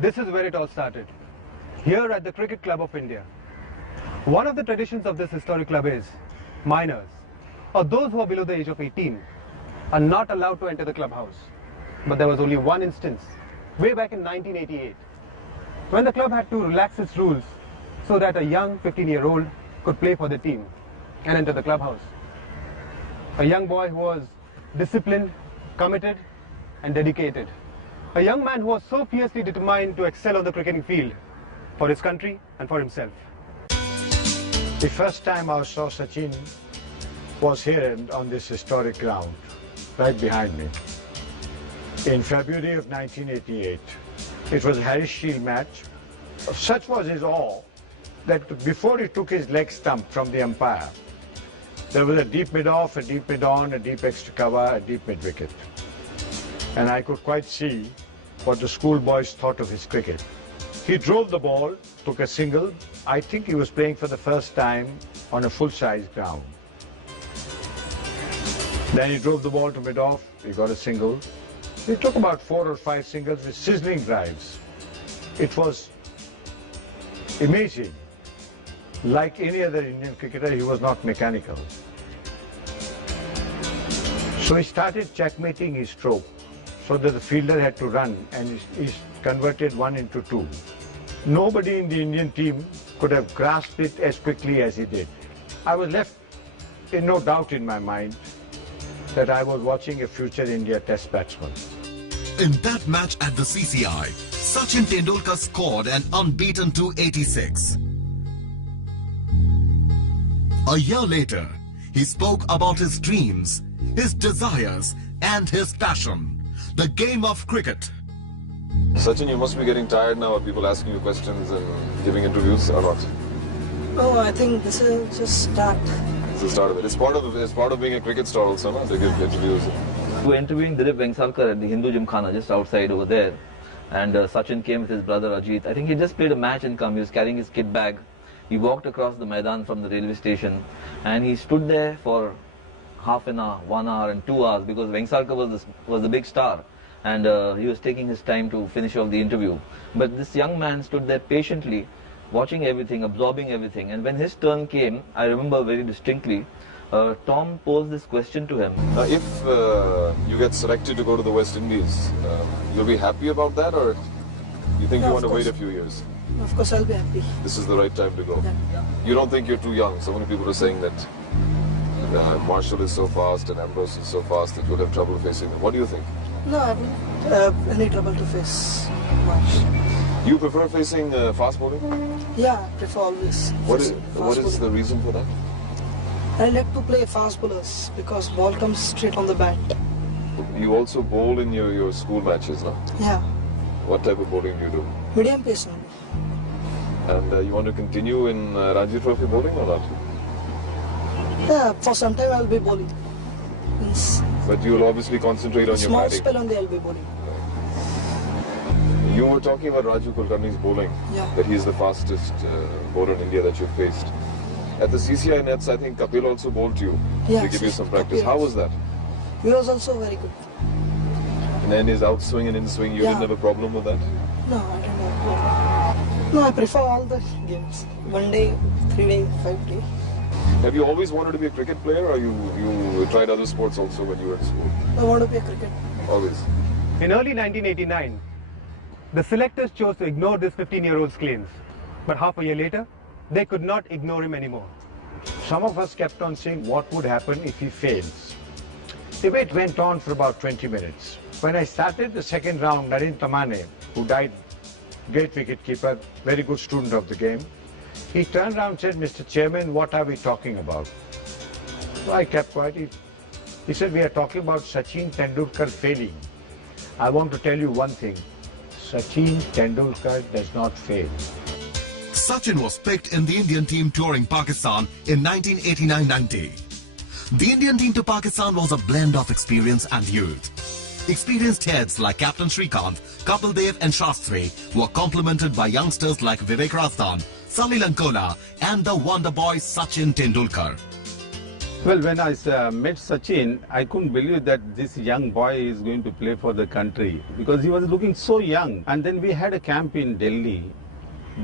this is where it all started, here at the Cricket Club of India. One of the traditions of this historic club is minors, or those who are below the age of 18, are not allowed to enter the clubhouse. But there was only one instance, way back in 1988, when the club had to relax its rules so that a young 15-year-old could play for the team and enter the clubhouse. A young boy who was disciplined, committed and dedicated. A young man who was so fiercely determined to excel on the cricketing field for his country and for himself. The first time I saw Sachin was here on this historic ground, right behind me, in February of 1988. It was a Harris Shield match. Such was his awe that before he took his leg stump from the umpire, there was a deep mid-off, a deep mid-on, a deep extra cover, a deep mid-wicket. And I could quite see what the schoolboys thought of his cricket. He drove the ball, took a single. I think he was playing for the first time on a full-size ground. Then he drove the ball to mid-off, he got a single. He took about 4 or 5 singles with sizzling drives. It was amazing. Like any other Indian cricketer, he was not mechanical. So he started checkmating his stroke so that the fielder had to run, and he converted 1 into 2. Nobody in the Indian team could have grasped it as quickly as he did. I was left in no doubt in my mind that I was watching a future India Test batsman. In that match at the CCI, Sachin Tendulkar scored an unbeaten 286. A year later, he spoke about his dreams, his desires and his passion, the game of cricket. Sachin, you must be getting tired now of people asking you questions and giving interviews, or not? No, I think this is just start. It's the start of it. It's part of being a cricket star also, no? To give interviews. We were interviewing Dilip Vengsarkar at the Hindu Gymkhana just outside over there, and Sachin came with his brother Ajit. I think he just played a match and come. He was carrying his kit bag. He walked across the Maidan from the railway station, and he stood there for half an hour, 1 hour and 2 hours, because Vengsarkar was the big star, and he was taking his time to finish off the interview. But this young man stood there patiently, watching everything, absorbing everything. And when his turn came, I remember very distinctly, Tom posed this question to him. If you get selected to go to the West Indies, you'll be happy about that, or you think you want to wait a few years? Of course, I'll be happy. This is the right time to go. Yeah. You don't think you're too young? So many people are saying that Marshall is so fast and Ambrose is so fast that you'll have trouble facing them. What do you think? No, I don't have any trouble to face much. You prefer facing fast bowling? Yeah, I prefer always. What is the reason for that? I like to play fast bowlers because ball comes straight on the bat. You also bowl in your school matches, no? Yeah. What type of bowling do you do? Medium pace only. And you want to continue in Ranji Trophy bowling or not? Yeah, for some time I'll be bowling. But you'll obviously concentrate on your small batting. spell only I'll be bowling. You were talking about Raju Kulkarni's bowling, that he's the fastest bowler in India that you've faced. At the CCI nets, I think Kapil also bowled you to give you some practice. How was that? He was also very good. And then his outswing and in-swing, you didn't have a problem with that? No, I don't have. No, I prefer all the games. 1 day, 3 day, 5 day. Have you always wanted to be a cricket player, or you tried other sports also when you were in school? I want to be a cricket. Always. In early 1989, the selectors chose to ignore this 15-year-old's claims. But half a year later, they could not ignore him anymore. Some of us kept on saying what would happen if he fails. The debate went on for about 20 minutes. When I started the second round, Narendra Tamane, who died, great wicketkeeper, very good student of the game, he turned around and said, "Mr. Chairman, what are we talking about?" So I kept quiet. He said, "We are talking about Sachin Tendulkar failing. I want to tell you one thing. Sachin Tendulkar does not fail." Sachin was picked in the Indian team touring Pakistan in 1989-90. The Indian team to Pakistan was a blend of experience and youth. Experienced heads like Captain Shrikant, Kapil Dev and Shastri were complemented by youngsters like Vivek Razdan, Salil Ankola and the wonder boy Sachin Tendulkar. Well, when I met Sachin, I couldn't believe that this young boy is going to play for the country because he was looking so young. And then we had a camp in Delhi.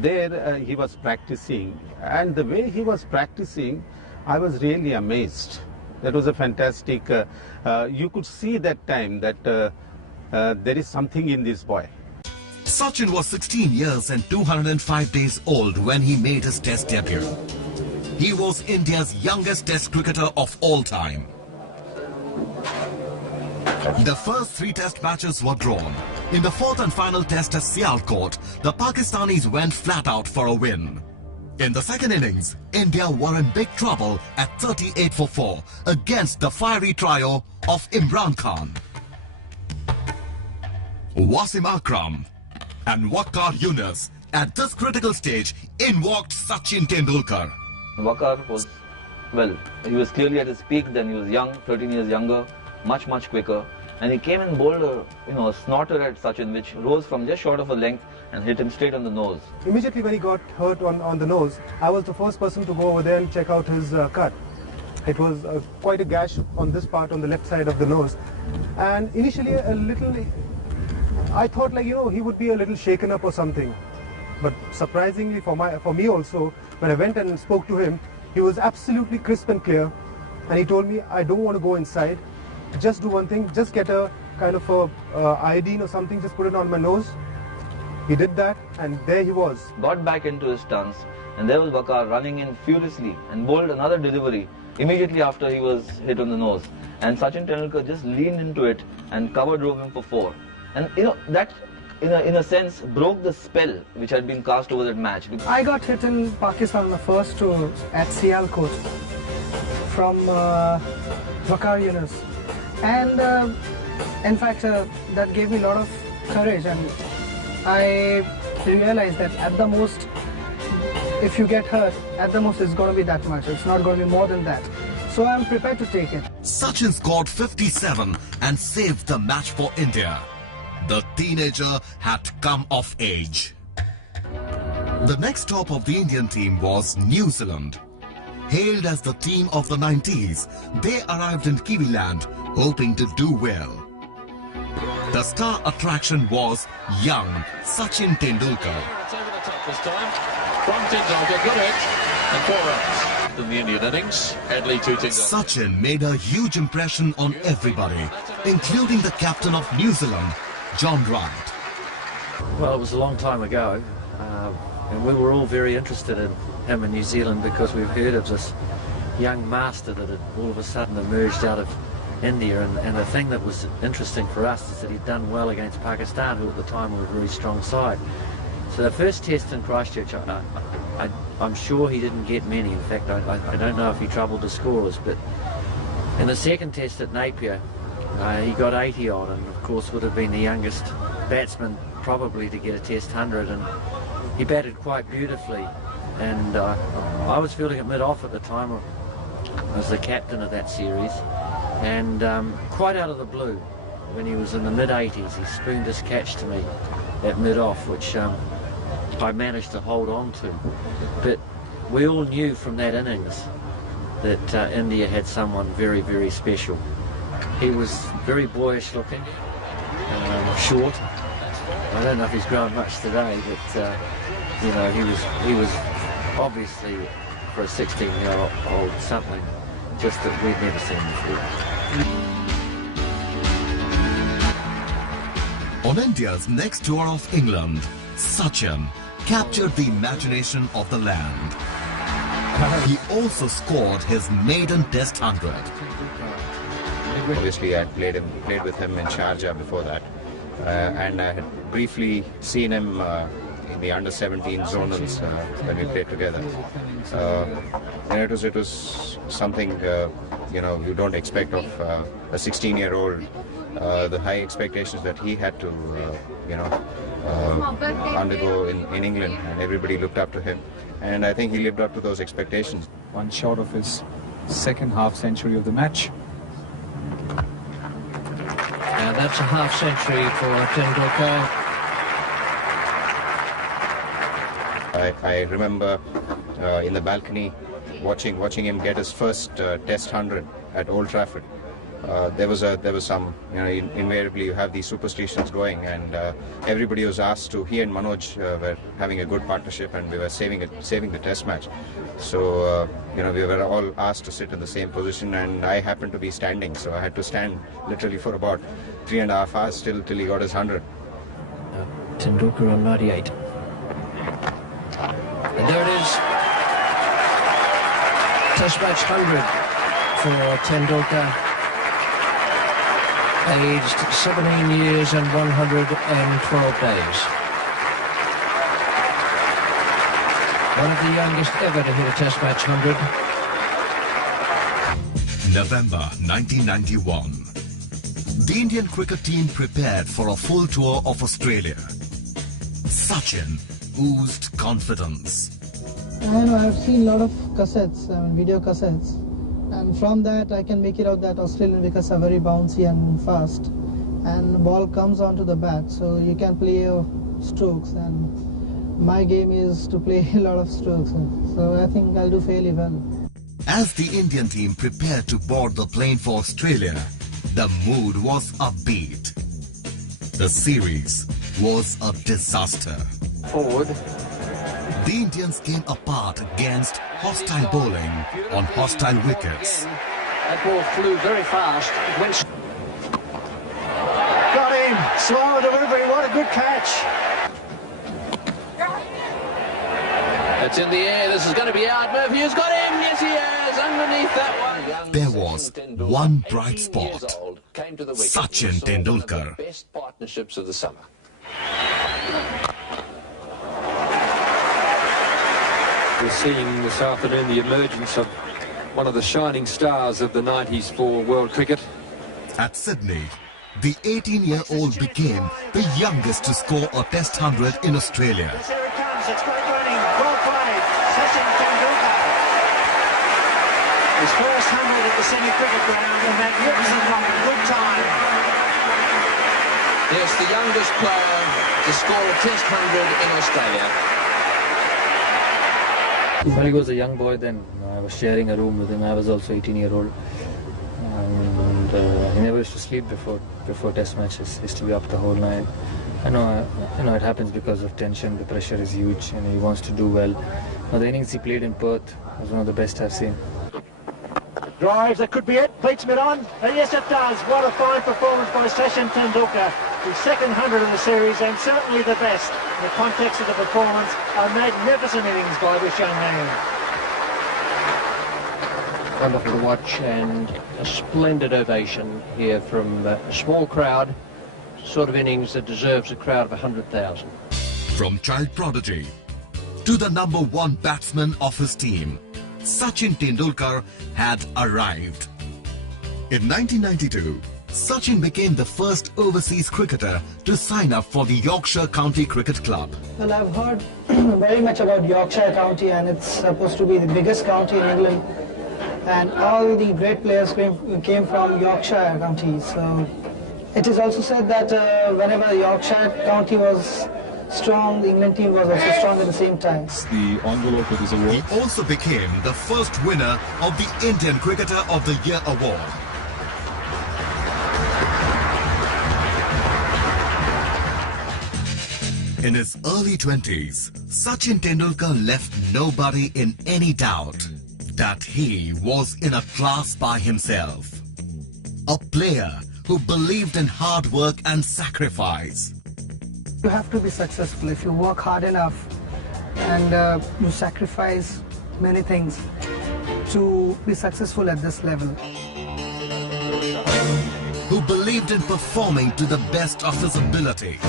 There he was practicing, and the way he was practicing, I was really amazed. That was a fantastic, you could see that time that there is something in this boy. Sachin was 16 years and 205 days old when he made his test debut. He was India's youngest test cricketer of all time. The first 3 test matches were drawn. In the 4th and final test at Sialkot, the Pakistanis went flat out for a win. In the second innings, India were in big trouble at 38 for 4 against the fiery trio of Imran Khan, Wasim Akram and Waqar Yunus. At this critical stage, in walked Sachin Tendulkar. Waqar was, well, he was clearly at his peak then. He was young, 13 years younger, much quicker. And he came and bowled a snorter at Sachin, which rose from just short of a length and hit him straight on the nose. Immediately when he got hurt on the nose, I was the first person to go over there and check out his cut. It was quite a gash on this part, on the left side of the nose. And initially a little, I thought like, he would be a little shaken up or something. But surprisingly for me also, when I went and spoke to him, he was absolutely crisp and clear. And he told me, I don't want to go inside. Just do one thing, just get a kind of iodine or something, just put it on my nose. He did that, and there he was. Got back into his stance, and there was Waqar running in furiously and bowled another delivery immediately after he was hit on the nose. And Sachin Tendulkar just leaned into it and cover drove him for 4. And that in a sense broke the spell which had been cast over that match. I got hit in Pakistan on the first tour at Sialkot from Waqar Yunus. And in fact, that gave me a lot of courage, and I realized that at the most, if you get hurt, at the most it's going to be that much. It's not going to be more than that. So I'm prepared to take it. Sachin scored 57 and saved the match for India. The teenager had come of age. The next stop of the Indian team was New Zealand. Hailed as the team of the 90s, they arrived in Kiwiland hoping to do well. The star attraction was young Sachin Tendulkar. It's over the top this time. From Tendulkar, good hit, and 4 runs. In the Indian innings, Headley to Tendulkar. Sachin made a huge impression on everybody, including the captain of New Zealand, John Wright. Well, it was a long time ago, and we were all very interested in him in New Zealand because we've heard of this young master that had all of a sudden emerged out of India, and the thing that was interesting for us is that he'd done well against Pakistan, who at the time were a very strong side. So the first test in Christchurch, I'm sure he didn't get many. In fact, I don't know if he troubled the scorers, but in the second test at Napier, he got 80 odd, and of course would have been the youngest batsman probably to get a test 100, and he batted quite beautifully. And I was fielding at mid-off at the time. I was the captain of that series, and quite out of the blue, when he was in the mid-80s, he spooned his catch to me at mid-off, which I managed to hold on to. But we all knew from that innings that India had someone very, very special. He was very boyish looking, short. I don't know if he's grown much today, but he was obviously, for a 16-year-old, something just that we'd never seen before. On India's next tour of England, Sachin captured the imagination of the land. He also scored his maiden Test 100. Obviously, I played with him in Sharjah before that, and I had briefly seen him in the under-17 zonals when we played together. And it was something you don't expect of a 16-year-old. The high expectations that he had to undergo in England, and everybody looked up to him, and I think he lived up to those expectations. One shot of his second half century of the match. And that's a half century for Tendulkar. I remember in the balcony watching him get his first Test 100 at Old Trafford. There was some, invariably you have these superstitions going, and everybody was asked to. He and Manoj were having a good partnership, and we were saving the Test match. So we were all asked to sit in the same position, and I happened to be standing, so I had to stand literally for about 3.5 hours till he got his 100. Tendulkar on 98. And there it is. Test match 100 for Tendulkar. Aged 17 years and 112 days. One of the youngest ever to hit a Test match 100. November 1991. The Indian cricket team prepared for a full tour of Australia. Sachin oozed confidence. I know I've seen a lot of cassettes, video cassettes, and from that I can make it out that Australian wickets are very bouncy and fast, and the ball comes onto the bat, so you can play your strokes, and my game is to play a lot of strokes, so I think I'll do fairly well. As the Indian team prepared to board the plane for Australia, the mood was upbeat. The series was a disaster. Forward. The Indians came apart against hostile bowling on hostile wickets. That ball flew very fast. It went... Got him! Slow delivery, what a good catch! It's in the air, this is going to be out. Murphy has got him! Yes, he has! Underneath that one. There was one bright spot. Sachin Tendulkar. Best partnerships of the summer. We're seeing this afternoon the emergence of one of the shining stars of the 90s for world cricket. At Sydney, the 18-year-old became the youngest to score a Test 100 in Australia. Here it comes, it's got it running, well played, Sachin Tendulkar. His first 100 at the Sydney Cricket Ground, a magnificent run, good time. Yes, the youngest player to score a Test 100 in Australia. When he was a young boy, then I was sharing a room with him. I was also 18-year-old, and he never used to sleep before Test matches. He used to be up the whole night. I know it happens because of tension. The pressure is huge, and he wants to do well. Now, the innings he played in Perth was one of the best I've seen. Drives, that could be it, beats mid-on. Yes, it does. What a fine performance by Sachin Tendulkar. His second 100 of the series, and certainly the best. In the context of the performance, a magnificent innings by this young man. Wonderful to watch, and a splendid ovation here from a small crowd. Sort of innings that deserves a crowd of 100,000. From child prodigy to the #1 batsman of his team, Sachin Tendulkar had arrived. In 1992, Sachin became the first overseas cricketer to sign up for the Yorkshire County Cricket Club. Well, I've heard very much about Yorkshire County, and it's supposed to be the biggest county in England, and all the great players came from Yorkshire County. So it is also said that whenever Yorkshire County was strong, the England team was also strong at the same time. The envelope of this award. He also became the first winner of the Indian Cricketer of the Year award. In his early 20s, Sachin Tendulkar left nobody in any doubt that he was in a class by himself. A player who believed in hard work and sacrifice. You have to be successful if you work hard enough and you sacrifice many things to be successful at this level. Who believed in performing to the best of his ability.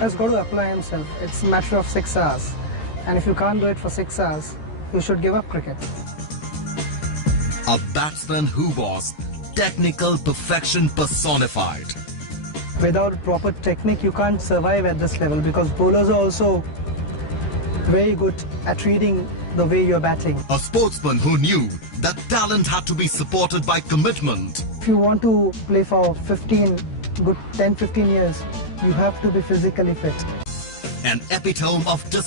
Has got to apply himself. It's a matter of 6 hours, and if you can't do it for 6 hours, you should give up cricket. A batsman who was technical perfection personified. Without proper technique, you can't survive at this level, because bowlers are also very good at reading the way you're batting. A sportsman who knew that talent had to be supported by commitment. If you want to play for 10-15 years, you have to be physically fit. an epitome of discipline.